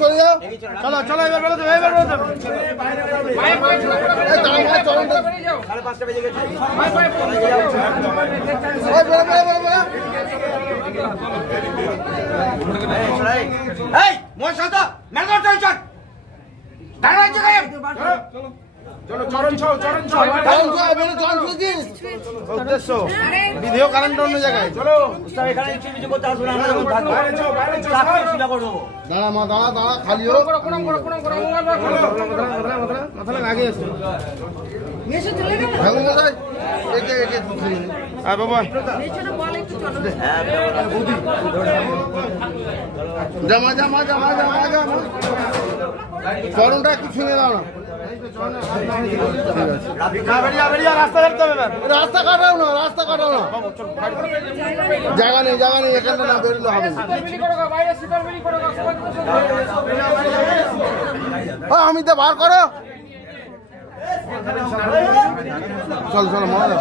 চলে যাও, চলো চলো এবার বেরোতে ভিডিও কারেন্ট অন্য জায়গায় চলো। দাঁড়া মা, দাঁড়া দাঁড়া, খালি হোক, মাথা আগে এসো বাবা। জামা জামা জামা জামা জামা চরণটা একটু ছুঁয়ে দাও না। রাস্তা কাটতে হবে, রাস্তা কাটাও না, রাস্তা কাটাও না, জায়গা নেই জায়গা নেই, এখানে না বেরোলে হবে। আমি তো বার করো, চল চলো মনে